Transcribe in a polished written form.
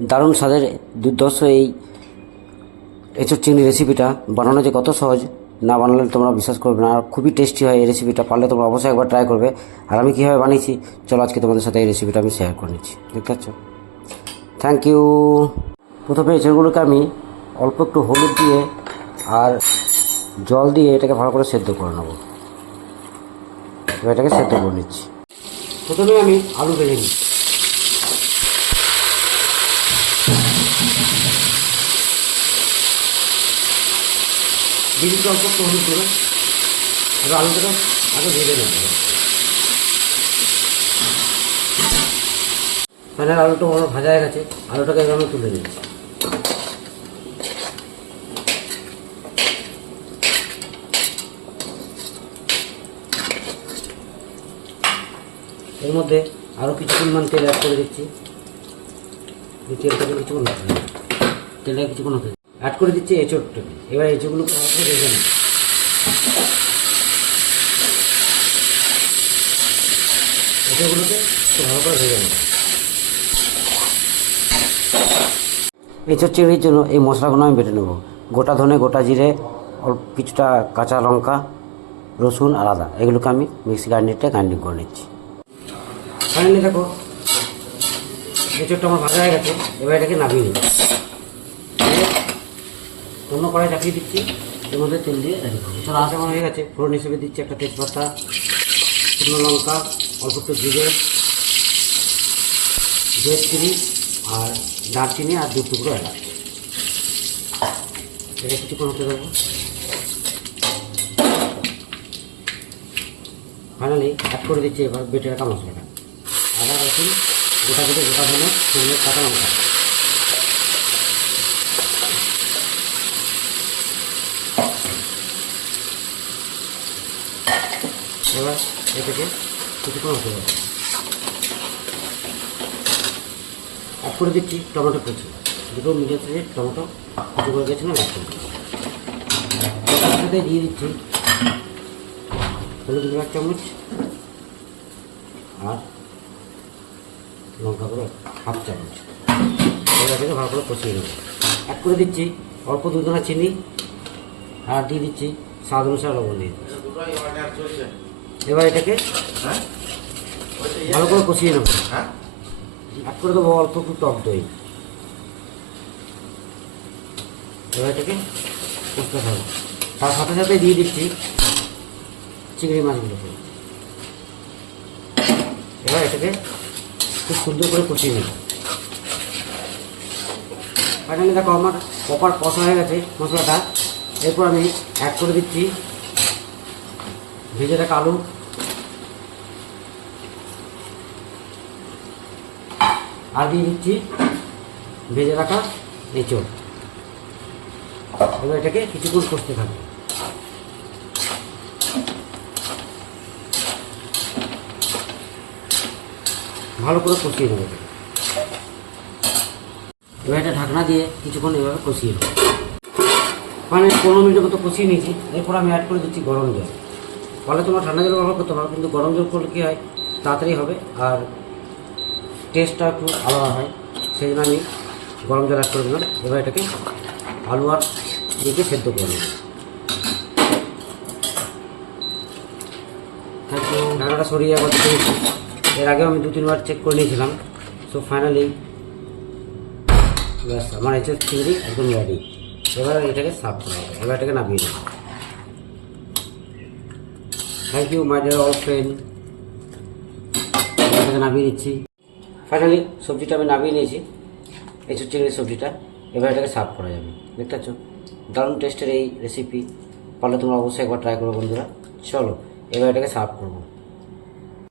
দারুণ স্বাদের দুর্ধর্ষ এই এঁচোড় চিংড়ি রেসিপিটা বানানো যে কত সহজ, না বানালে তোমরা বিশ্বাস করবে না। আর খুবই টেস্টি হয় এই রেসিপিটা, পারলে তোমরা অবশ্যই একবার ট্রাই করবে। আর আমি কীভাবে বানিয়েছি চলো আজকে তোমাদের সাথে এই রেসিপিটা আমি শেয়ার করে নিচ্ছি, দেখতে পাচ্ছ। Thank you. প্রথমে এঁচোড়গুলোকে আমি অল্প একটু হলুদ দিয়ে আর জল দিয়ে এটাকে ভালো করে সেদ্ধ করে নেবো। এবার এটাকে সেদ্ধ করে নিচ্ছি। প্রথমে আমি আলু ভেজে নিচ্ছি। দিদিকে অল্প একটু হলুদ দেবে, এবার আলুটাকে আগে ভেজে নেব। মানে আলুটা আমার ভাজা হয়ে গেছে, আলুটাকে এবার আমি তুলে নিচ্ছি। এর মধ্যে আরও কিছু পরিমাণ তেল অ্যাড করে দিচ্ছি। তেলটাকে কিছুক্ষণ তেলটাকে কিছুক্ষণ অ্যাড করে দিচ্ছি এঁচোড়টাকে। এবার এঁচোড়গুলোকে ভালো করে ভেজে নিই। এঁচোড়গুলোকে একটু ভালো করে ভেজে নিই। এঁচোড় চিংড়ির জন্য এই মশলাগুলো আমি বেটে নেব। গোটা ধনে, গোটা জিরে, অল্প কিছুটা কাঁচা লঙ্কা, রসুন আর আদা, এগুলোকে আমি মিক্সি গ্রাইন্ডিং করে নিচ্ছি। ফাইনালি দেখো এঁচোড়টা আমার ভাজা হয়ে গেছে। এবার এটাকে নামিয়ে নিই। অন্য কড়াই চাপিয়ে দিচ্ছি, এর মধ্যে তেল দিয়ে রেডি করবো। চলো আঁচ আমার হয়ে গেছে। ফোড়ন হিসেবে দিচ্ছি একটা তেজপাতা, শুকনো লঙ্কা, অল্প একটু জিরে, জয়ত্রী আর দারচিনি আর 2 টুকরো এলাচ। এটা কিছুক্ষণ হতে দেবো। ফাইনালি অ্যাড করে দিচ্ছি এবার বেটে রাখা মশলাটা। আদা, রসুন, গোটা জিরে, গোটা ধনে, সঙ্গে কাঁচা লঙ্কা। এবার এটাকে কিছুক্ষণ হতে দেবো। অ্যাড করে দিচ্ছি টমেটো কুচি, দুটো মিডিয়াম সাইজের টমেটো কুচি করে গেছিলাম অ্যাড করে দিচ্ছি। তার সাথে দিয়ে দিচ্ছি হলুদ 1 চামচ আর লঙ্কা করে 1/2 চামচ। এটাকে ভালো করে কষিয়ে নেব। অ্যাড করে দিচ্ছি অল্প 2 দানা চিনি আর দিয়ে দিচ্ছি স্বাদ অনুসারে লবণ দিয়ে দিচ্ছি। এবার এটাকে ভালো করে কষিয়ে নেব। অ্যাড করে দেবো অল্প একটু টক দই। এবার এটাকে কষতে থাকবো। তার সাথে সাথে দিয়ে দিচ্ছি চিংড়ি মাছগুলোকে। এবার এটাকে খুব সুন্দর করে কষিয়ে নেব। ফাইনালি দেখো আমার প্রপার কষা হয়ে গেছে মশলাটা। এরপর আমি অ্যাড করে দিচ্ছি ভেজে রাখা আলু, আর দিয়ে দিচ্ছি ভেজে রাখা এঁচোড়। এবার এটাকে কিছুক্ষণ কষতে থাকবে। ভালো করে কষিয়ে নেবে। এবার এটা ঢাকনা দিয়ে কিছুক্ষণ এভাবে কষিয়ে নেব। মানে 15 মিনিটের মতো কষিয়ে নিয়েছি। এরপর আমি অ্যাড করে দিচ্ছি গরম জল। ফলে তোমরা ঠান্ডা জল ব্যবহার করতে পারো, কিন্তু গরম জল করলে কী হয় তাড়াতাড়ি হবে আর টেস্টটা একটু আলাদা হয়। সেই জন্য আমি গরম জল অ্যাড করে দিলাম। এবার এটাকে আলু আর দিকে সেদ্ধ করে নেব। ঢাকাটা সরিয়ে আবার দিতে হচ্ছে। এর আগেও আমি 2-3 বার চেক করে নিয়েছিলাম। সো ফাইনালি ব্যাস আমার এঁচোড় চিংড়ি একদম রেডি। এবার এটাকে সার্ভ করা হবে। এবার এটাকে নামিয়ে নেব। Thank you my dear all friend. এটাকে নামিয়ে নিচ্ছি। ফাইনালি সবজিটা আমি নামিয়ে নিয়েছি, এঁচোড় চিংড়ির সবজিটা। এবার এটাকে সার্ভ করা যাবে। দেখতে পাচ্ছ দারুণ টেস্টের এই রেসিপি, পারলে তোমরা অবশ্যই একবার ট্রাই করো বন্ধুরা। চলো এবার এটাকে সার্ভ করবো।